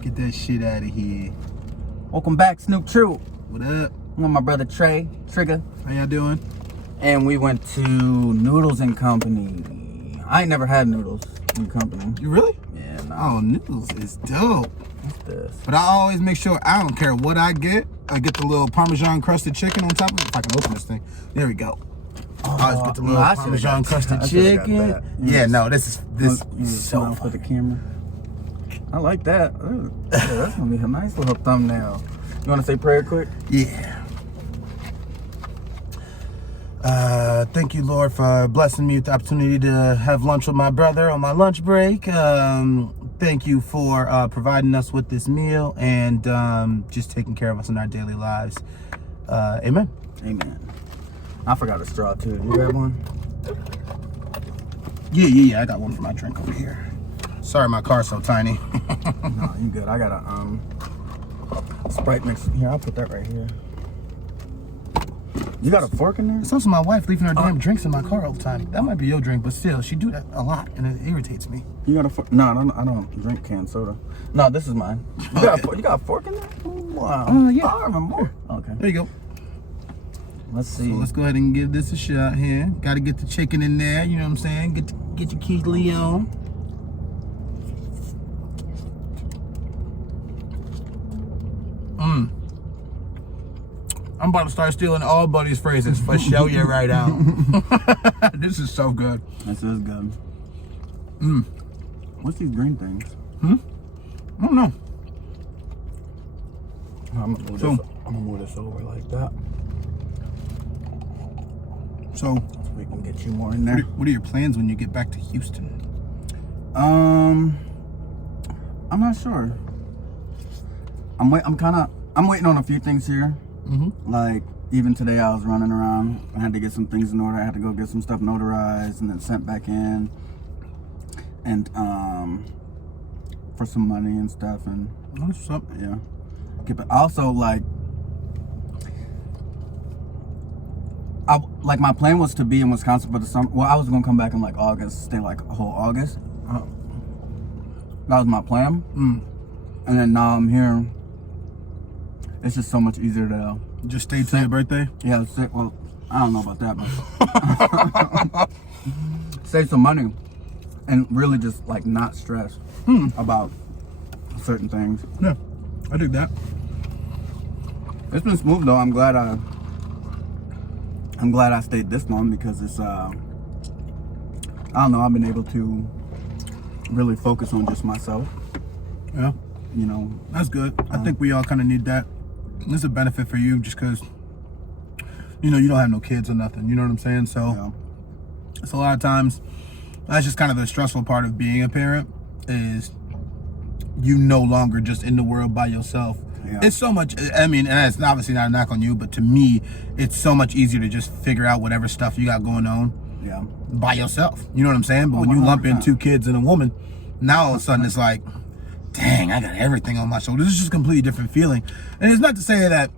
Get that shit out of here. Welcome back, Snoop True. What up? I'm with my brother Trey, Trigger. How y'all doing? And we went to Noodles and Company. I ain't never had Noodles and Company. You really? Yeah, Oh, noodles is dope. What's this? But I always make sure, I don't care what I get the little Parmesan crusted chicken on top of it. If I can open this thing. There we go. I always get the little Parmesan crusted chicken. Yeah, no, this is so for the camera. I like that. Ooh, yeah, that's gonna be a nice little thumbnail. You wanna say prayer quick? Yeah. Thank you, Lord, for blessing me with the opportunity to have lunch with my brother on my lunch break. Thank you for providing us with this meal and just taking care of us in our daily lives. Amen. Amen. I forgot a straw too. You grab one? Yeah. I got one for my drink over here. Sorry, my car's so tiny. No, you good. I got a Sprite mix. Here, I'll put that right here. You got a fork in there? It's also my wife leaving her damn drinks in my car all the time. That might be your drink, but still, she do that a lot, and it irritates me. You got a fork? No, I don't drink canned soda. No, this is mine. You got a fork in there? Wow. Yeah. I remember. Okay. There you go. Let's see. So let's go ahead and give this a shot here. Got to get the chicken in there. You know what I'm saying? Get your Keith Leon. I'm about to start stealing all Buddy's phrases for show you right now. This is so good. This is good. What's these green things? I don't know. I'm gonna move this over like that. So we can get you more in there. What are your plans when you get back to Houston? I'm not sure. I'm waiting on a few things here. Like even today I was running around. I had to get some things in order. I had to go get some stuff notarized and then sent back in. And for some money and stuff and What's up? yeah. But also like my plan was to be in Wisconsin for the summer. Well, I was gonna come back in like August, stay like a whole August. That was my plan. And then now I'm here. It's just so much easier to just stay till your birthday. Yeah, well, I don't know about that, but save some money and really just like not stress about certain things. Yeah, I dig that. It's been smooth though. I'm glad I stayed this long because it's I don't know, I've been able to really focus on just myself. Yeah, you know, that's good. I think we all kind of need that. This is a benefit for you just because you know you don't have no kids or nothing, you know what I'm saying? So it's a lot of times that's just kind of the stressful part of being a parent is you no longer just in the world by yourself. It's so much, I mean, and it's obviously not a knock on you, but to me it's so much easier to just figure out whatever stuff you got going on by yourself, you know what I'm saying? But when you lump in 2 kids and a woman, now all of a sudden it's like, dang, I got everything on my shoulders. It's just a completely different feeling. And it's not to say that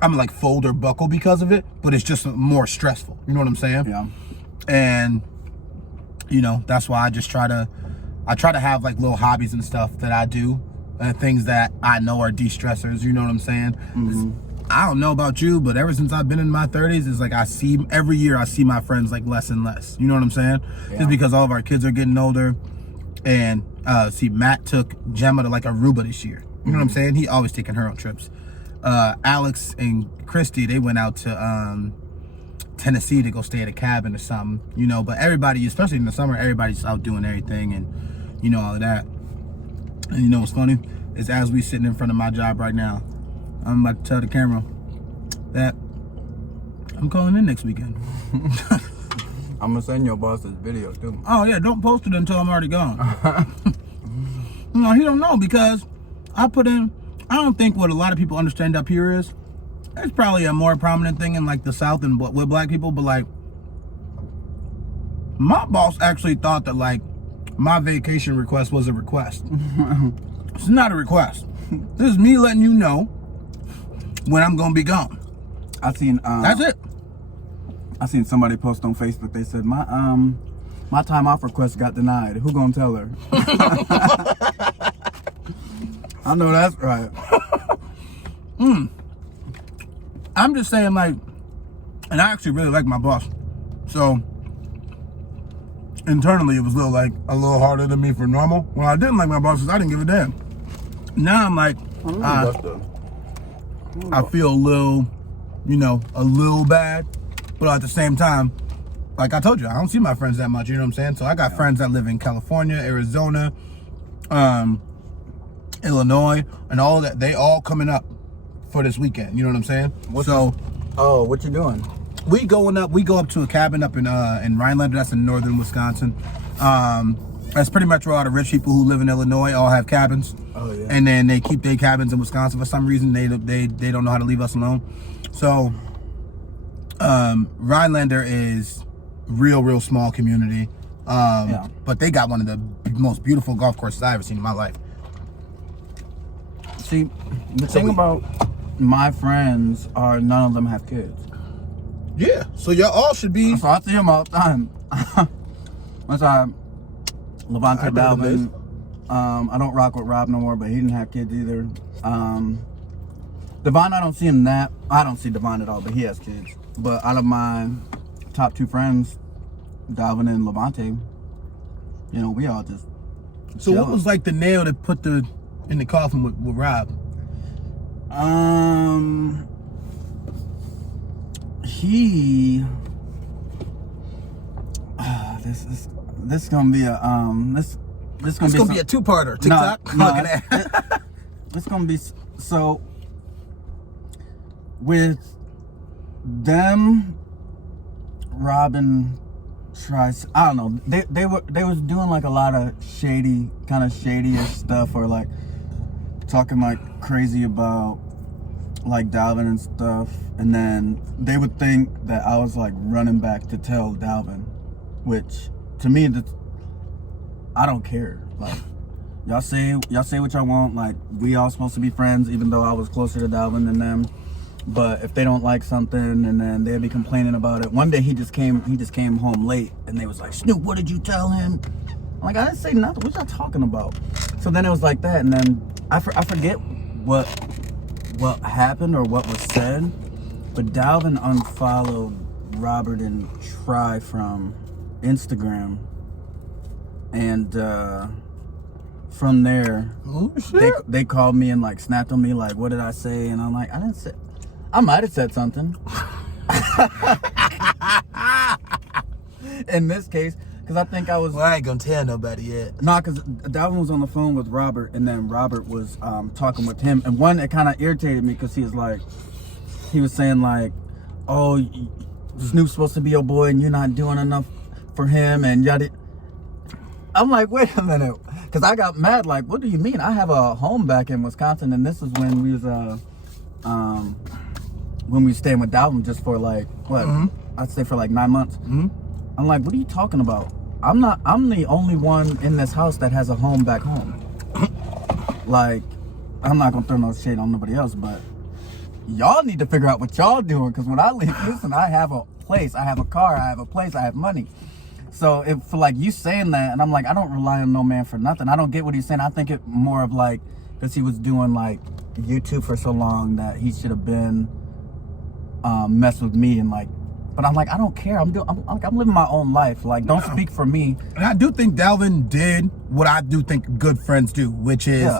I'm like fold or buckle because of it, but it's just more stressful. You know what I'm saying? Yeah. And, you know, that's why I just try to have like little hobbies and stuff that I do and things that I know are de-stressors. You know what I'm saying? I don't know about you, but ever since I've been in my 30s, it's like every year I see my friends like less and less. You know what I'm saying? Just because all of our kids are getting older. And Matt took Gemma to like Aruba this year. You know what I'm saying? He always taking her on trips. Alex and Christy, they went out to Tennessee to go stay at a cabin or something. You know, but everybody, especially in the summer, everybody's out doing everything and you know all of that. And you know what's funny is as we sitting in front of my job right now, I'm about to tell the camera that I'm calling in next weekend. I'm gonna send your boss this video too. Oh yeah, don't post it until I'm already gone. No, he don't know because I put in, I don't think what a lot of people understand up here is, it's probably a more prominent thing in like the South and with black people, but like, my boss actually thought that like, my vacation request was a request. It's not a request. This is me letting you know when I'm gonna be gone. I seen that's it. I seen somebody post on Facebook. They said My time off request got denied. Who gonna tell her? I know that's right. I'm just saying, like, and I actually really like my boss. So internally, it was a little harder than me for normal. When I didn't like my bosses, I didn't give a damn. Now I'm like, I feel a little, a little bad, but at the same time, like I told you, I don't see my friends that much. You know what I'm saying? So I got friends that live in California, Arizona, Illinois, and all that. They all coming up for this weekend. You know what I'm saying? What you doing? We go up to a cabin up in Rhinelander. That's in northern Wisconsin. That's pretty much where all the rich people who live in Illinois all have cabins. Oh yeah. And then they keep their cabins in Wisconsin for some reason. They don't know how to leave us alone. So Rhinelander is real small community. But they got one of the most beautiful golf courses I've ever seen in my life. See, the thing about my friends are none of them have kids. Yeah, so y'all all should be. So I see them all the time. Once Levante Dalvin. I don't rock with Rob no more, but he didn't have kids either. Devon, I don't see Devon at all, but he has kids. But out of my top two friends, Dalvin and Levante, we all just. So what was like the nail that put in the coffin with Rob? This gonna be a this gonna be a two-parter. TikTok. It's gonna be so with them. Robin tries. I don't know. They was doing like a lot of shady-ish stuff, or like talking like crazy about like Dalvin and stuff, and then they would think that I was like running back to tell Dalvin, which to me I don't care. Like y'all say what y'all want. Like we all supposed to be friends, even though I was closer to Dalvin than them. But if they don't like something, and then they'd be complaining about it. One day he just came home late, and they was like, Snoop, what did you tell him? I'm like, I didn't say nothing. What y'all talking about? So then it was like that, and then I forget what happened or what was said, but Dalvin unfollowed Robert and Try from Instagram, and from there, they called me and like snapped on me like, what did I say? And I'm like, I didn't say. I might have said something. In this case, because I think I was. Well, I ain't gonna tell nobody yet. Nah, because Dalvin was on the phone with Robert, and then Robert was talking with him, and one, it kind of irritated me because he was saying like, oh, Snoop's supposed to be your boy, and you're not doing enough for him, and yada. I'm like, wait a minute, because I got mad. Like, what do you mean? I have a home back in Wisconsin, and this is when we was when we staying with Dalvin just for like what? I'd say for like 9 months. I'm like, what are you talking about? I'm the only one in this house that has a home back home. Like, I'm not gonna throw no shade on nobody else, but y'all need to figure out what y'all doing, because when I leave, listen, I have a place, I have a car, I have a place, I have money. So if for like you saying that, and I'm like, I don't rely on no man for nothing. I don't get what he's saying. I think it more of like, because he was doing like YouTube for so long that he should have been mess with me, and like, but I'm like, I don't care. I'm living my own life. Like, don't speak for me. And I do think Dalvin did what I do think good friends do, which is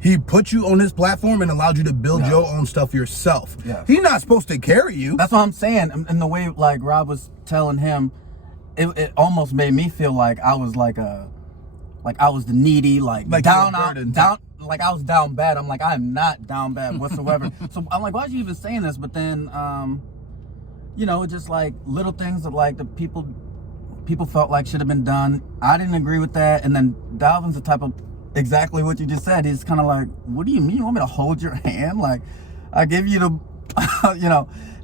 he put you on his platform and allowed you to build your own stuff yourself. He's not supposed to carry you. That's what I'm saying. And the way like Rob was telling him, it almost made me feel like I was like I was the needy, like down, like I was down bad. I'm like, I am not down bad whatsoever. So I'm like, why'd you even saying this? But then, just like little things that like the people felt like should have been done. I didn't agree with that. And then Dalvin's the type of exactly what you just said. He's kind of like, what do you mean? You want me to hold your hand? Like, I give you the,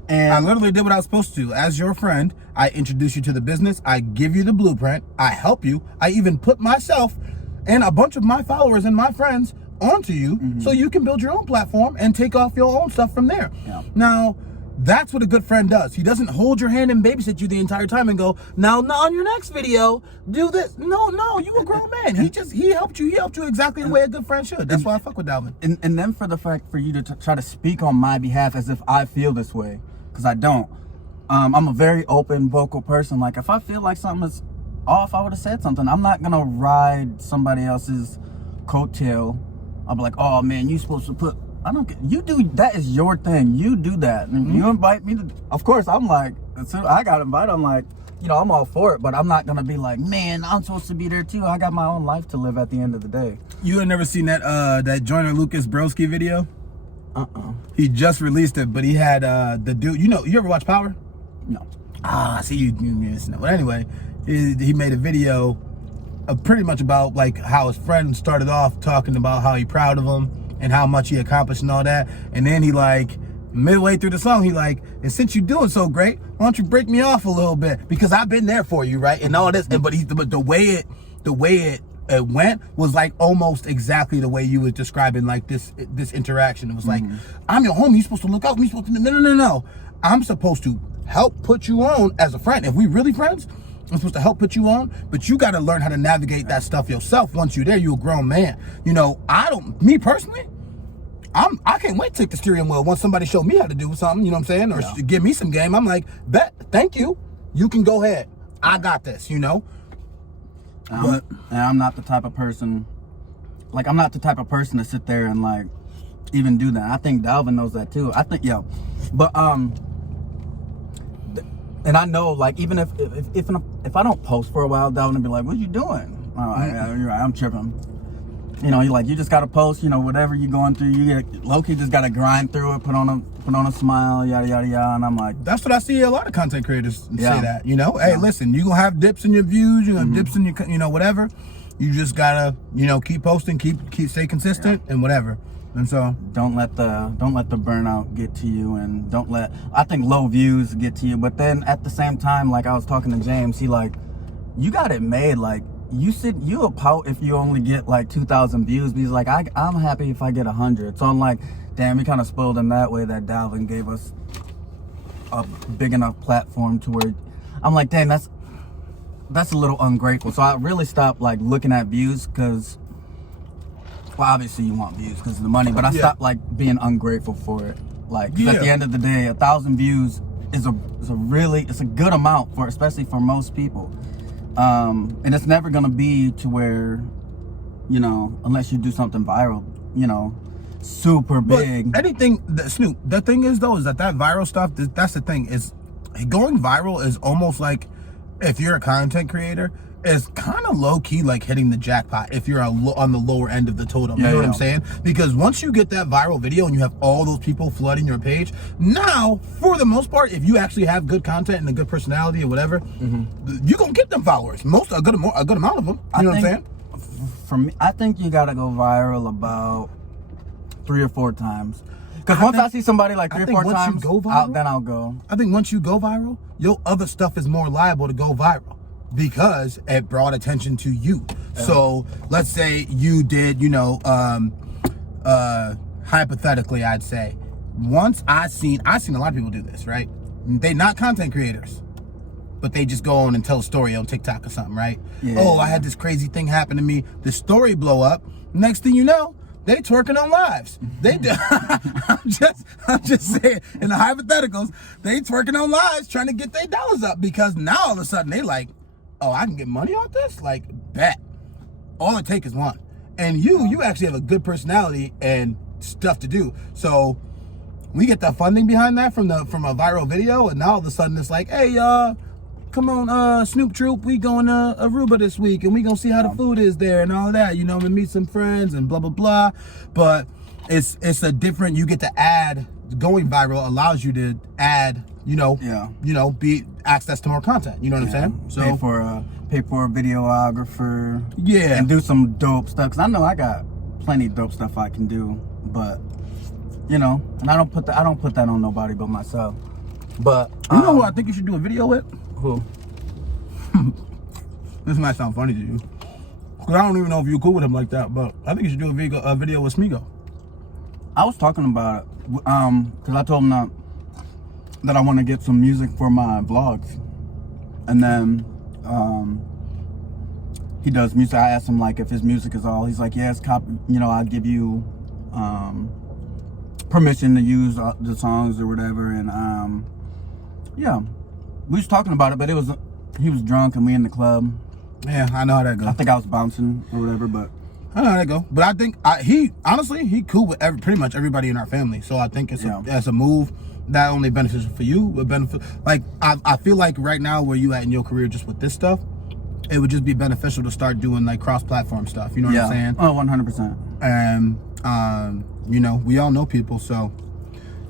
and I literally did what I was supposed to. As your friend, I introduce you to the business. I give you the blueprint. I help you. I even put myself and a bunch of my followers and my friends onto you so you can build your own platform and take off your own stuff from there. Now, That's what a good friend does. He doesn't hold your hand and babysit you the entire time and go, now on your next video, do this. No, you a grown man. He helped you. He helped you exactly the way a good friend should. That's why I fuck with Dalvin. And then for the fact for you to try to speak on my behalf as if I feel this way, because I don't. I'm a very open, vocal person. Like, if I feel like something is off, I would have said something. I'm not gonna ride somebody else's coattail. I'll be like, oh man, you supposed to put. I don't get. You do that is your thing. You do that. And you invite me to. Of course, I'm like, as soon as I got invited, I'm like, I'm all for it. But I'm not gonna be like, man, I'm supposed to be there too. I got my own life to live at the end of the day. You had never seen that Joyner Lucas Broski video? He just released it, but he had the dude. You ever watch Power? No. I see you missing it. But anyway, he made a video pretty much about like how his friend started off talking about how he proud of him and how much he accomplished and all that. And then he like, midway through the song, he like, and since you're doing so great, why don't you break me off a little bit? Because I've been there for you, right? And all this, but the way it went was like almost exactly the way you was describing like this interaction. It was like, I'm your homie, you're supposed to look out, no. I'm supposed to help put you on as a friend. If we really friends, I'm supposed to help put you on, but you got to learn how to navigate that stuff yourself. Once you're there, you're a grown man. Me personally, I can't wait to take the steering wheel once somebody show me how to do something, you know what I'm saying? Or give me some game. I'm like, bet, thank you. You can go ahead. I got this, But I'm not the type of person, to sit there and like even do that. I think Dalvin knows that too. I think, but and I know, like, even if I don't post for a while, Dalvin will be like, what you doing? Oh, you're right, I'm tripping. You just gotta post, whatever you're going through, low-key just gotta grind through it, put on a smile, yada yada yada. And I'm like, that's what I see a lot of content creators say that, hey, listen, you gonna have dips in your views, you gonna have dips in your whatever. You just gotta, keep posting, keep stay consistent and whatever. And so don't let the burnout get to you, and I think low views get to you. But then at the same time, like I was talking to James, he like, you got it made. Like you a pout if you only get like 2,000 views. But he's like, I'm happy if I get 100. So I'm like, damn, we kind of spoiled him that way, that Dalvin gave us a big enough platform to where I'm like, dang, that's a little ungrateful. So I really stopped like looking at views because. Well, obviously you want views because of the money, but I stopped like being ungrateful for it. Like, 'cause at the end of the day, 1,000 views is a good amount especially for most people. And it's never gonna be to where, unless you do something viral, super big. But anything, Snoop. The thing is though, is that viral stuff. That's the thing is, going viral is almost like if you're a content creator. Is kind of low-key like hitting the jackpot if you're on the lower end of the totem. You know what I'm saying? Because once you get that viral video and you have all those people flooding your page, now, for the most part, if you actually have good content and a good personality or whatever, you're going to get them followers. A good amount of them. You know what I'm saying? For me, I think you got to go viral about 3 or 4 times. Because once I see somebody like 3 or 4 times, then I'll go. I think once you go viral, your other stuff is more liable to go viral. Because it brought attention to you. So let's say you did, hypothetically, I'd say, once I seen a lot of people do this, right? They not content creators, but they just go on and tell a story on TikTok or something, right? Oh, I had this crazy thing happen to me. The story blow up. Next thing you know, they twerking on lives. They do. I'm just saying, in the hypotheticals, they twerking on lives trying to get their dollars up because now all of a sudden they like, oh, I can get money off this? Like, bet. All it takes is one. And you actually have a good personality and stuff to do. So we get the funding behind that from a viral video, and now all of a sudden it's like, hey, come on, Snoop Troop, we going to Aruba this week, and we gonna see how the food is there and all of that. And meet some friends and blah blah blah. But it's a different. You get to add. Going viral allows you to add. Be access to more content. You know what I'm saying? So pay for a videographer. Yeah. And do some dope stuff. Cause I know I got plenty of dope stuff I can do, but and I don't put that on nobody but myself. But you know who I think you should do a video with? Who? This might sound funny to you, cause I don't even know if you're cool with him like that. But I think you should do a video with Smigo. I was talking about it, cause I told him that that I want to get some music for my vlogs. And then he does music. I asked him like if his music is all. He's like, yeah, it's I'll give you permission to use the songs or whatever. And yeah, we was talking about it, but he was drunk and we in the club. Yeah, I know how that goes. I think I was bouncing or whatever, but I know how that go. But I think he cool with pretty much everybody in our family. So I think it's a move that only beneficial for you. But benefit, like I feel like right now where you at in your career, just with this stuff, it would just be beneficial to start doing like cross-platform stuff. You know what I'm saying? Oh, 100%. And we all know people, so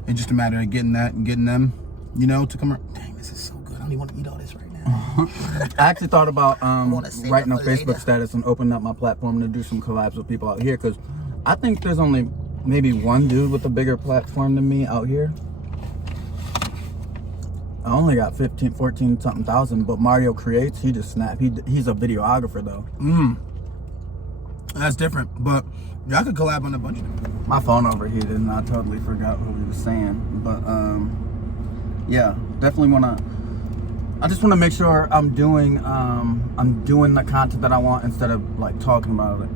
it's just a matter of getting that and getting them, to come around. Dang, this is so good. I don't even want to eat all this right now. I actually thought about writing a Facebook status and opening up my platform to do some collabs with people out here, because I think there's only maybe one dude with a bigger platform than me out here. I only got 14 something thousand, but Mario Creates, he just snapped. He's a videographer though. That's different, but y'all could collab on a bunch of them. My phone overheated and I totally forgot what he was saying. But yeah, definitely I just want to make sure I'm doing the content that I want instead of like talking about it.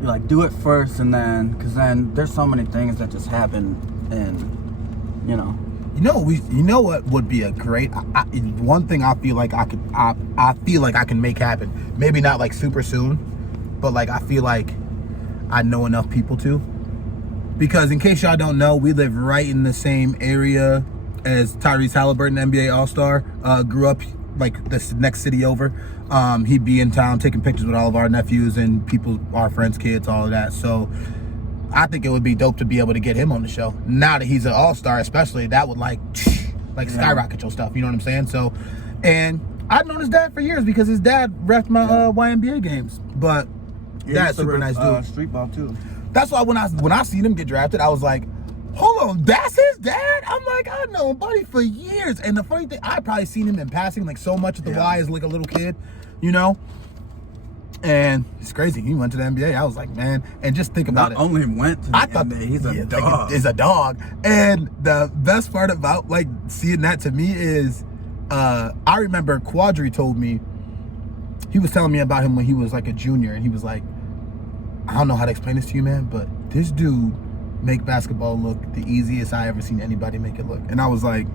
You like do it first, and then because then there's so many things that just happen, and You know what would be a great one thing I feel like I feel like I can make happen. Maybe not like super soon, but like I feel like I know enough people to. Because in case y'all don't know, we live right in the same area as Tyrese Halliburton, NBA All-Star. Grew up like this next city over. He'd be in town taking pictures with all of our nephews and our friends' kids, all of that. So I think it would be dope to be able to get him on the show. Now that he's an all-star, especially, that would like skyrocket your stuff. You know what I'm saying? So, and I've known his dad for years because his dad reffed my YNBA games. But that's super nice dude. Street ball too. That's why when I seen him get drafted, I was like, hold on, that's his dad? I'm like, I've known Buddy for years. And the funny thing, I probably seen him in passing like so much at the Y as like a little kid, And it's crazy. He went to the NBA. I was like, man, and just think about it. Not only went to the NBA, he's a dog. He's a dog. And the best part about like seeing that to me is, I remember Quadri told me, he was telling me about him when he was like a junior, and he was like, I don't know how to explain this to you, man, but this dude make basketball look the easiest I ever seen anybody make it look. And I was like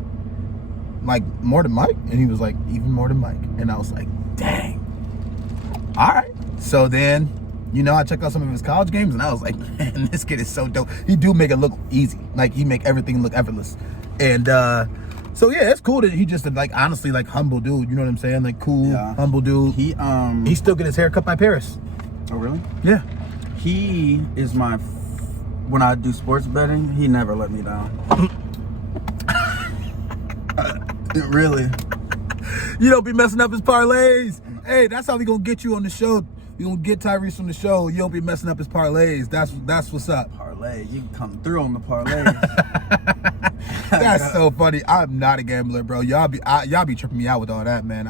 more than Mike? And he was like, even more than Mike. And I was like, dang. All right. So then, I checked out some of his college games, and I was like, man, this kid is so dope. He do make it look easy. Like, he make everything look effortless. And so yeah, it's cool that he just like honestly like humble dude. You know what I'm saying? Like cool, humble dude. He still get his hair cut by Paris. Oh really? Yeah. He is when I do sports betting, he never let me down. Really. You don't be messing up his parlays. Hey, that's how we gonna get you on the show. We gonna get Tyrese on the show. You don't be messing up his parlays. That's what's up. Parlay, you come through on the parlays. That's so funny. I'm not a gambler, bro. Y'all be tripping me out with all that, man.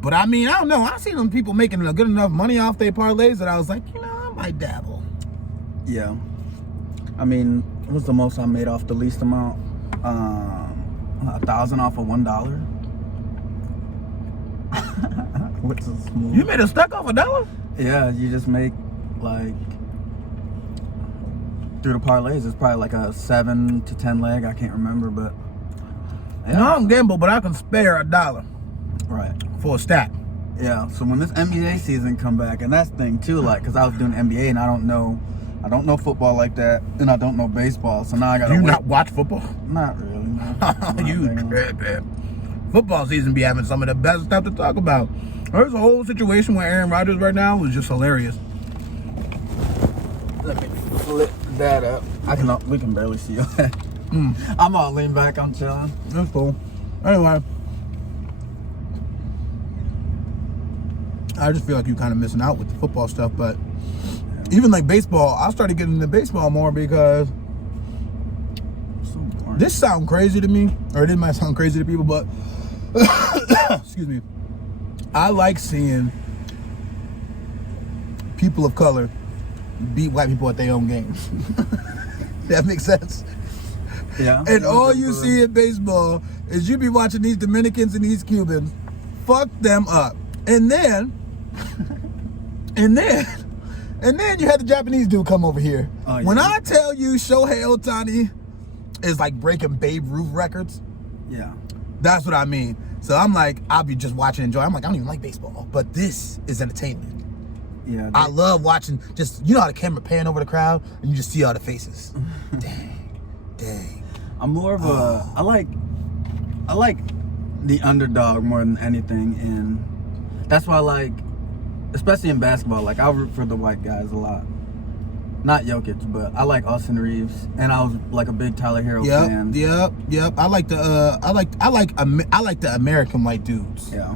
But I mean, I don't know. I see them people making good enough money off their parlays that I was like, I might dabble. Yeah. I mean, what was the most I made off the least amount? 1,000 off of $1. What's a smooth? You made a stack off $1? Yeah, you just make like through the parlays. It's probably like a 7 to 10 leg. I can't remember, but yeah. No, I don't gamble, but I can spare $1. Right. For a stack. Yeah. So when this NBA season come back, and that's the thing too, like, cause I was doing NBA and I don't know football like that, and I don't know baseball. So now I gotta. Do you not watch football? Not really. No. You tripping. Football season be having some of the best stuff to talk about. There's a whole situation where Aaron Rodgers right now was just hilarious. Let me flip that up. We can barely see you. I'm all lean back. I'm chilling. That's cool. Anyway, I just feel like you're kind of missing out with the football stuff, but even like baseball, I started getting into baseball more because this sounds crazy to me, or it might sound crazy to people, but excuse me. I like seeing people of color beat white people at their own games. That makes sense. Yeah. And all you see in baseball is you be watching these Dominicans and these Cubans fuck them up. And then you had the Japanese dude come over here. Oh, yeah. When I tell you Shohei Ohtani is like breaking Babe Ruth records, yeah, that's what I mean. So I'm like, I'll be just watching and enjoying. I'm like, I don't even like baseball, but this is entertainment. Yeah, I love watching, just, you know how the camera pan over the crowd and you just see all the faces. Dang. I'm more of a, I like the underdog more than anything, and that's why I like, especially in basketball, like I root for the white guys a lot. Not Jokic, but I like Austin Reeves, and I was like a big Tyler Hero fan. Yep. I like the American white dudes. Yeah.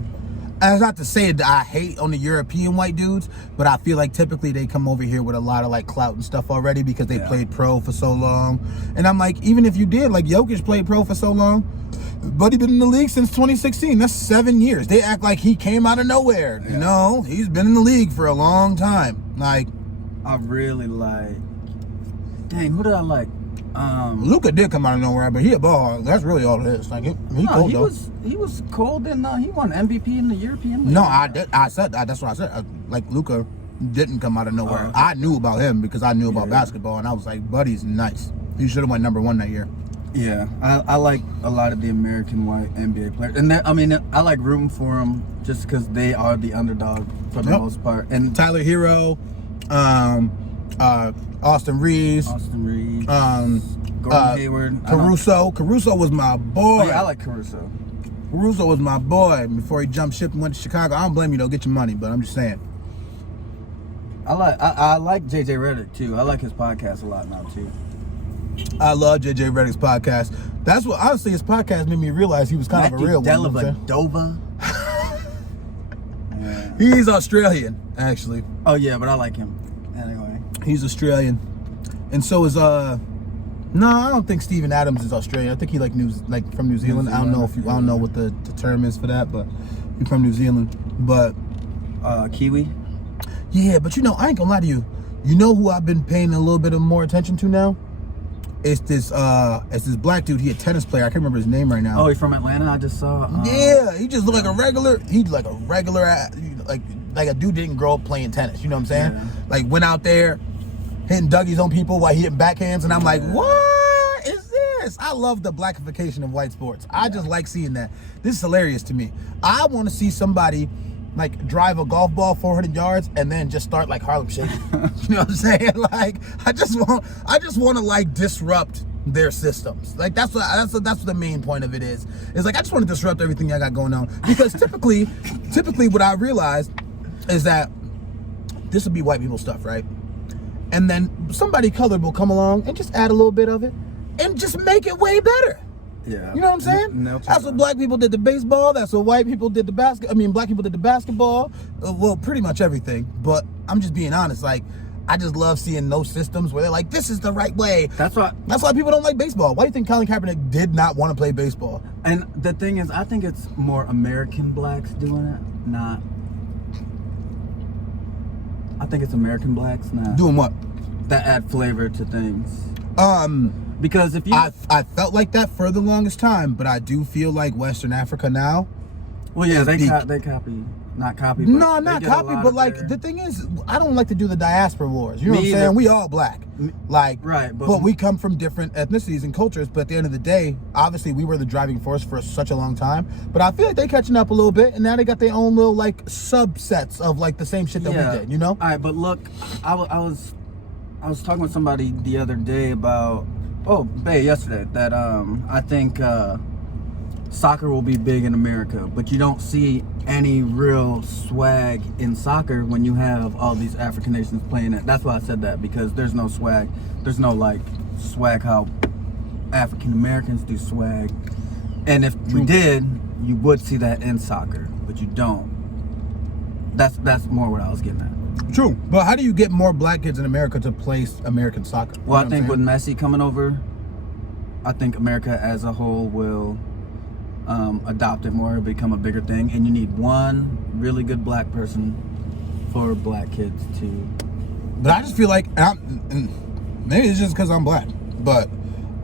That's not to say that I hate on the European white dudes, but I feel like typically they come over here with a lot of like clout and stuff already because they played pro for so long. And I'm like, even if you did, like Jokic played pro for so long, but he been in the league since 2016. That's 7 years. They act like he came out of nowhere. Yeah. No, he's been in the league for a long time. Like, I really like. Dang, who did I like? Luka did come out of nowhere, but he a ball. That's really all it is. Like he was cold, and he won MVP in the European League. No, I said that. That's what I said. Like Luka didn't come out of nowhere. I knew about him because I knew about basketball, and I was like, buddy's nice. He should have went #1 that year. Yeah, I like a lot of the American white NBA players, and I like rooting for them just because they are the underdog for the most part. And Tyler Hero, Austin Reeves, Gordon Hayward, Caruso. Caruso was my boy. Oh, yeah, I like Caruso. Caruso was my boy before he jumped ship and went to Chicago. I don't blame you though. Get your money, but I'm just saying. I like JJ Redick too. I like his podcast a lot now too. I love JJ Redick's podcast. That's what, honestly, his podcast made me realize he was kind of a real one. Dellavedova. Yeah. He's Australian, actually. Oh yeah, but I like him anyway. He's Australian, and so is no, I don't think Steven Adams is Australian. I think he from New Zealand. I don't know I don't know what the term is for that, but he's from New Zealand. But Kiwi. Yeah, but I ain't gonna lie to you. You know who I've been paying a little bit of more attention to now? It's this black dude. He a tennis player. I can't remember his name right now. Oh, he's from Atlanta. I just saw. Yeah, he just looked like a regular. He's like a regular, like a dude didn't grow up playing tennis. You know what I'm saying? Yeah. Like went out there hitting Dougies on people while he hitting backhands, and I'm like, what is this? I love the blackification of white sports. I just like seeing that. This is hilarious to me. I want to see somebody like drive a golf ball 400 yards and then just start like Harlem Shake. You know what I'm saying? Like I just want to like disrupt their systems. Like that's what the main point of it is. It's like I just want to disrupt everything I got going on, because typically what I realized is that this will be white people stuff, right? And then somebody colored will come along and just add a little bit of it and just make it way better. Yeah. You know what I'm saying? That's what black people did to baseball. That's what white people did to black people did to basketball. Well, pretty much everything. But I'm just being honest. Like, I just love seeing those systems where they're like, this is the right way. That's why people don't like baseball. Why do you think Colin Kaepernick did not want to play baseball? And the thing is, I think it's more American blacks doing it, not. I think it's American blacks now. Doing what? That add flavor to things. Because if you... I felt like that for the longest time, but I do feel like Western Africa now... Well, yeah, they copy. Not copy, but... No, not copy, but like, the thing is, I don't like to do the diaspora wars. You know what I'm saying? We all black. Like, right, but we come from different ethnicities and cultures, but at the end of the day, obviously, we were the driving force for such a long time. But I feel like they're catching up a little bit, and now they got their own little, like, subsets of, like, the same shit that we did, you know? All right, but look, I was talking with somebody the other day about... yesterday, that I think soccer will be big in America, but you don't see any real swag in soccer when you have all these African nations playing it. That's why I said that, because there's no swag. There's no like swag how African Americans do swag. And if we did, you would see that in soccer, but you don't. That's more what I was getting at. True, but how do you get more black kids in America to play American soccer? Well, I think with Messi coming over, I think America as a whole will adopt it more, become a bigger thing, and you need one really good black person for black kids to. But I just feel like, maybe it's just because I'm black, but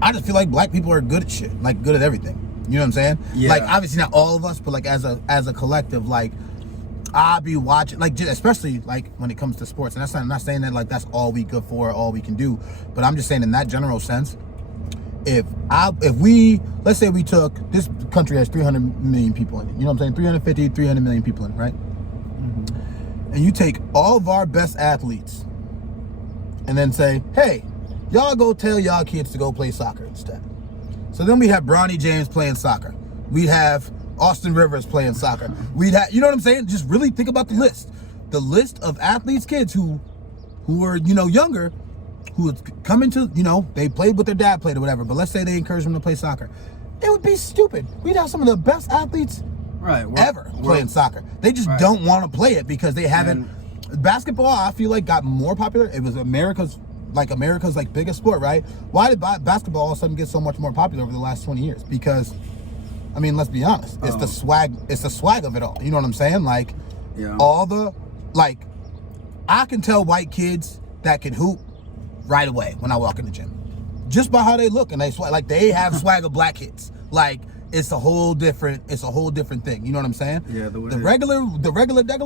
I just feel like black people are good at shit, like good at everything. You know what I'm saying? Yeah. Like obviously not all of us, but like as a collective, like I'll be watching, like especially like when it comes to sports, and I'm not saying that like that's all we good for, all we can do, but I'm just saying in that general sense, if we let's say we took, this country has 300 million people in it, you know what I'm saying, 300 million people in it, right? Mm-hmm. And you take all of our best athletes and then say, hey, y'all go tell y'all kids to go play soccer instead. So then we have Bronny James playing soccer. We'd have Austin Rivers playing soccer. We'd have, you know what I'm saying? Just really think about the list. The list of athletes, kids who are, you know, younger, who would come into, you know, they played with their dad played or whatever, but let's say they encourage them to play soccer. It would be stupid. We'd have some of the best athletes ever playing soccer. They just don't want to play it because they haven't. Basketball, I feel like, got more popular. It was America's like biggest sport, right? Why did basketball all of a sudden get so much more popular over the last 20 years? Because, I mean, let's be honest, it's the swag of it all. You know what I'm saying? Like, all the, like, I can tell white kids that can hoop right away when I walk in the gym, just by how they look and they swag. Like, they have swag of black kids. Like, it's a whole different thing. You know what I'm saying? Yeah. The regular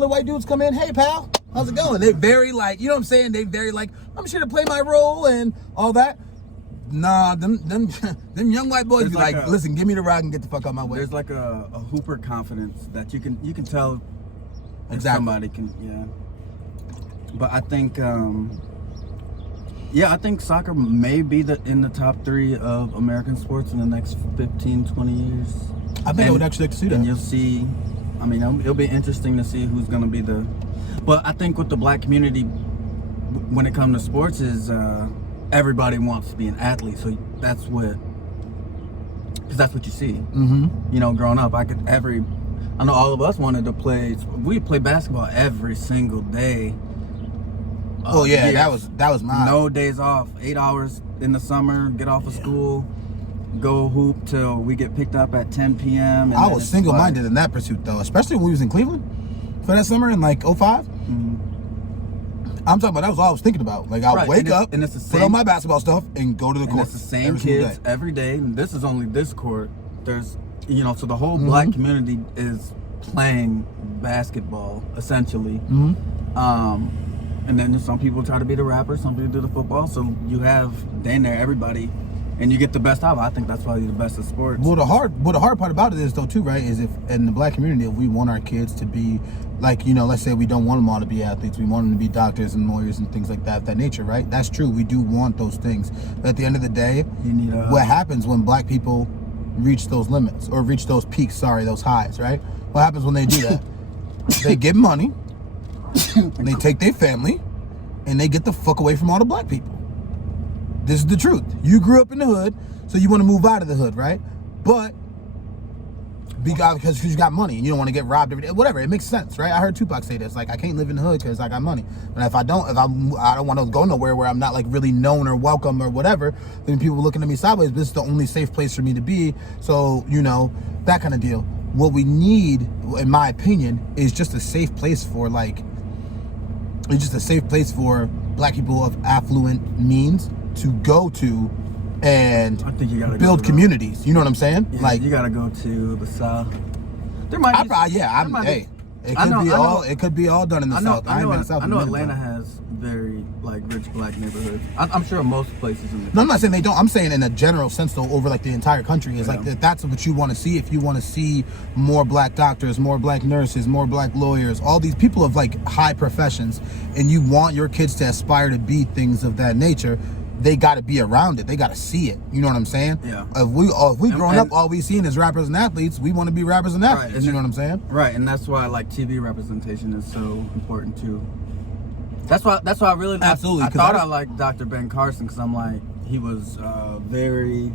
white dudes come in, hey pal, how's it going? They very like, you know what I'm saying? They very like, I'm just here to play my role and all that. Nah, them young white boys be like, listen, give me the rock and get the fuck out my way. There's like a hooper confidence that you can tell exactly. Somebody can, But I think, I think soccer may be in the top 3 of American sports in the next 15, 20 years. I think I would actually like to see that. And you'll see, I mean, it'll be interesting to see who's going to be but I think with the black community, when it comes to sports, is everybody wants to be an athlete. So that's what you see. Mm-hmm. You know, growing up, I know all of us wanted to play. We play basketball every single day. Oh yeah, that was mine. No days off. 8 hours in the summer. Get off of school, go hoop till we get picked up at 10 p.m. And I was single-minded in that pursuit though, especially when we was in Cleveland for that summer in like 05. Mm-hmm. I'm talking about, that was all I was thinking about. Like, I'll wake up, and it's the same, put on my basketball stuff, and go to the court. It's the same kids every day. And this is only this court. There's, you know, so the whole black community is playing basketball essentially. Mm-hmm. And then some people try to be the rapper, some people do the football. So you have damn near everybody, and you get the best out of it. I think that's probably the best of sports. Well, the hard part about it is though too, right? Is if in the black community, if we want our kids to be like, you know, let's say we don't want them all to be athletes, we want them to be doctors and lawyers and things like that nature, right? That's true. We do want those things. But at the end of the day, what happens when black people reach those limits or reach those peaks? Those highs, right? What happens when they do that? They get money. And they take their family and they get the fuck away from all the black people. This is the truth. You grew up in the hood, so you want to move out of the hood, right? But because you got money and you don't want to get robbed every day, whatever, it makes sense, right? I heard Tupac say this, like, I can't live in the hood because I got money. And if I don't want to go nowhere where I'm not like really known or welcome or whatever, then people looking at me sideways, this is the only safe place for me to be. So, you know, that kind of deal. What we need, in my opinion, is just a safe place for black people of affluent means to go to and I think you gotta build communities. You know what I'm saying? Yeah, like, you gotta go to the South. There might be. It could be all done in the South. I ain't been in the South. I know Atlanta has very like rich black neighborhoods. I'm sure most places in the country. No, I'm not saying they don't. I'm saying in a general sense though, over like the entire country, is like that's what you want to see. If you want to see more black doctors, more black nurses, more black lawyers, all these people of like high professions, and you want your kids to aspire to be things of that nature, they got to be around it. They got to see it. You know what I'm saying? Yeah. If we growing up, all we seen is rappers and athletes. We want to be rappers and athletes. Right, you know what I'm saying? Right, and that's why like TV representation is so important too. That's why I really absolutely. I thought I liked Dr. Ben Carson because I'm like, he was very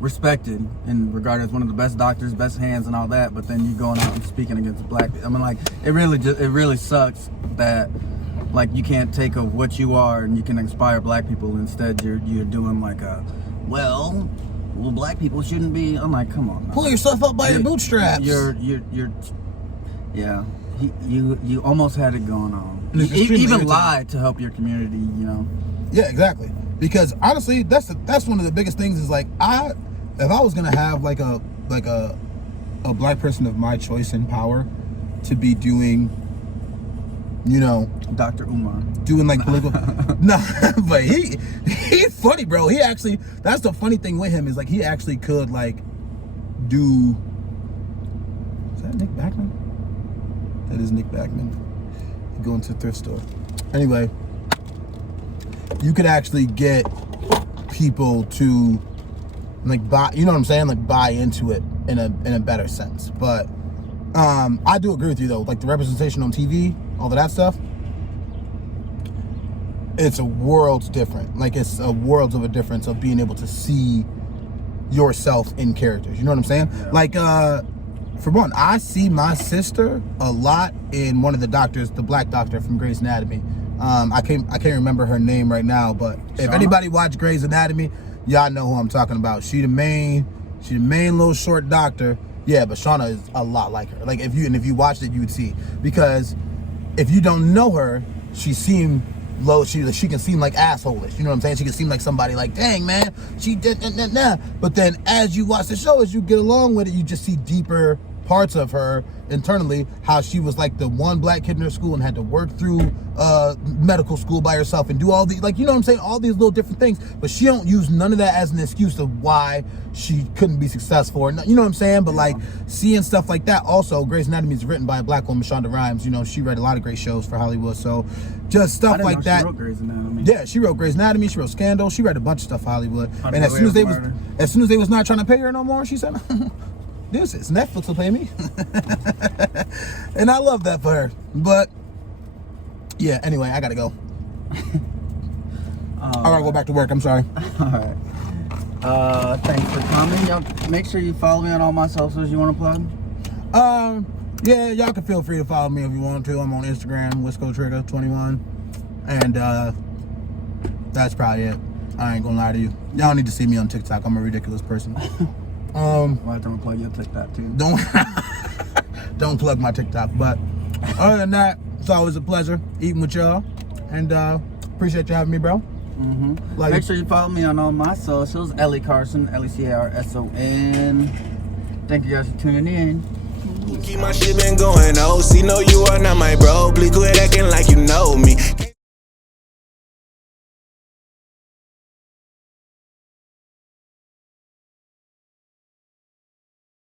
respected and regarded as one of the best doctors, best hands, and all that. But then you going out and speaking against black people. I mean, like, it really sucks that like you can't take of what you are and you can inspire black people. Instead, you're doing like well, black people shouldn't be. I'm like, come on, man. Pull yourself up by your bootstraps. You almost had it going on. You even lied to help your community, you know. Yeah, exactly. Because honestly, that's one of the biggest things is like if I was gonna have like a black person of my choice in power to be doing, you know, Dr. Umar doing like political no, but he's funny, bro. He actually, that's the funny thing with him is like he actually could like do, is that Nick Backman? That is Nick Backman. He going to the thrift store. Anyway, you could actually get people to like buy, you know what I'm saying, like buy into it in a better sense. But I do agree with you though, like the representation on TV, all of that stuff, it's a world's different. Like it's a world of a difference of being able to see yourself in characters, you know what I'm saying? Yeah. Like for one, I see my sister a lot in one of the doctors, the black doctor from Grey's Anatomy. I can't remember her name right now, but if anybody watched Grey's Anatomy, y'all know who I'm talking about. She the main little short doctor. Yeah, but Shauna is a lot like her. Like if you watched it, you would see. Because if you don't know her, she seemed low. She can seem like asshole-ish. You know what I'm saying? She can seem like somebody like, dang man, she did nah. But then as you watch the show, as you get along with it, you just see deeper parts of her internally, how she was like the one black kid in her school and had to work through medical school by herself and do all these, like, you know what I'm saying, all these little different things, but she don't use none of that as an excuse of why she couldn't be successful, or you know what I'm saying. But like seeing stuff like that. Also, Grey's Anatomy is written by a black woman, Shonda Rhimes. You know, she read a lot of great shows for Hollywood, so just stuff like that. She wrote Grey's Anatomy. Yeah, she wrote Grey's Anatomy, she wrote Scandal, she read a bunch of stuff for Hollywood. And as soon as they was not trying to pay her no more, she said this is Netflix will pay me. And I love that for her. But yeah, anyway, I gotta go. I gotta go back to work. I'm sorry. All right. Thanks for coming. Y'all make sure you follow me on all my socials. You want to plug? Yeah, y'all can feel free to follow me if you want to. I'm on Instagram, Wisco Trigger 21, and that's probably it. I ain't gonna lie to you. Y'all need to see me on TikTok. I'm a ridiculous person. Well, I have to plug your TikTok too. Don't plug my TikTok. But other than that, it's always a pleasure eating with y'all, and appreciate you having me, bro. Make sure you follow me on all my socials. Ellie Carson, LECARSON. Thank you guys for tuning in. Keep my shit been going, oh. See, no, you are not my bro. Please quit acting like you know.